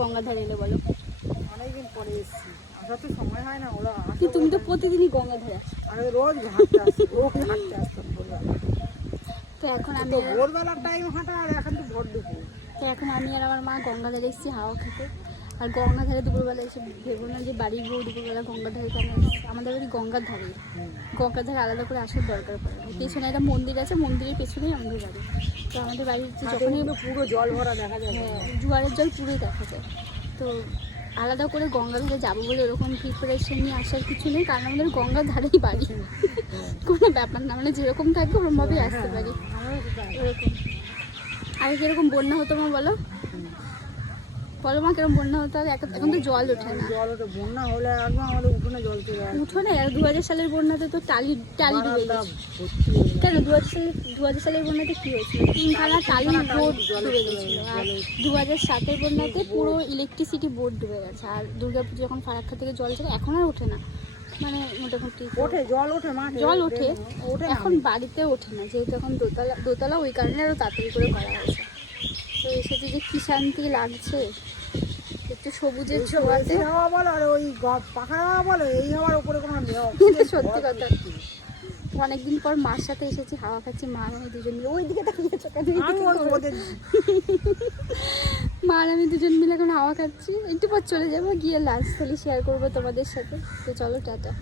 গঙ্গাধারে এলে বলো? অনেকদিন পরে এসেছি, আমরা তো সময় হয় না। ওরা তুমি তো প্রতিদিনই গঙ্গাধারে আসো। আরে রোজ হাঁটতে আসি, রোজ হাঁটতে আসতাম ভোরবেলা। তো এখন আমি তো ভোরবেলার টাইম হাঁটা, আর এখন তো ভোর দুপুর। তো এখন আমি আর আমার মা গঙ্গাধারে এসেছি হাওয়া খেতে। আর গঙ্গাধারে দুপুরবেলা এসে ভেবো না যে বাড়ির বউ দুপুরবেলা গঙ্গাধারে কেন এসেছে। আমাদের বাড়ি গঙ্গার ধারে, গঙ্গার ধারে আলাদা করে আসার দরকার পড়ে না। পেছনে একটা মন্দির আছে, মন্দিরের পেছনেই আমাদের বাড়ি। তো আমাদের বাড়ির যখনই পুরো জল ভরা দেখা যায়। হ্যাঁ, জোয়ারের জল পুরোই দেখা যায়। তো আলাদা করে গঙ্গার ধারে যাবো বলে ওরকম প্রিপারেশন নিয়ে আসার কিছু নেই, কারণ আমাদের গঙ্গার ধারেই বাড়ি। কোনো ব্যাপার না, মানে যেরকম থাকবে ওরকমভাবেই আসতে পারি। ওরকম আগে কিরকম বন্যা হতো মা বলো? বলো মা কিরকম বন্যা হতো? আর এখন তো জল ওঠে না। জল ওঠে, বন্যা হলে একদম আমাদের উঠোনে জল চলে আসে। উঠোনে 2000 সালের বন্যাতে তো টালি ডুবে গেছে। কেন 2000 সালের বন্যাতে কি হয়েছিল? 3খানা টালি বোট ডুবে গেছিলো। আর 2007-এর বন্যাতে পুরো ইলেকট্রিসিটি বোর্ড ডুবে গেছে। আর দুর্গাপুর যখন ফারাক্কা থেকে জল ছেড়ে, এখন আর ওঠে না, মানে মোটামুটি ওঠে, জল ওঠে, মাঠে জল ওঠে। ওঠে এখন বাড়িতে ওঠে না, যেহেতু এখন দোতলা ওই কারণে আরও তাড়াতাড়ি করে করা হয়েছে। তো এসেছে যে কি শান্তি লাগছে, একটু সবুজের ছোঁয়াতে। হাওয়া বলো আর ওই পাখা হাওয়া বলো, এই হাওয়ার উপরে কোনো নেওয়া। কিন্তু সত্যি কথা, অনেকদিন পর মার সাথে এসেছি, হাওয়া খাচ্ছি। মা আর আমি দুজন মিলে, ওই দিকে তাকিয়েছো কেন? মা আর আমি দুজন মিলে এখন হাওয়া খাচ্ছি। একটু পর চলে যাবো, গিয়ে লাঞ্চ থালি শেয়ার করবো তোমাদের সাথে। তো চলো, টাটা।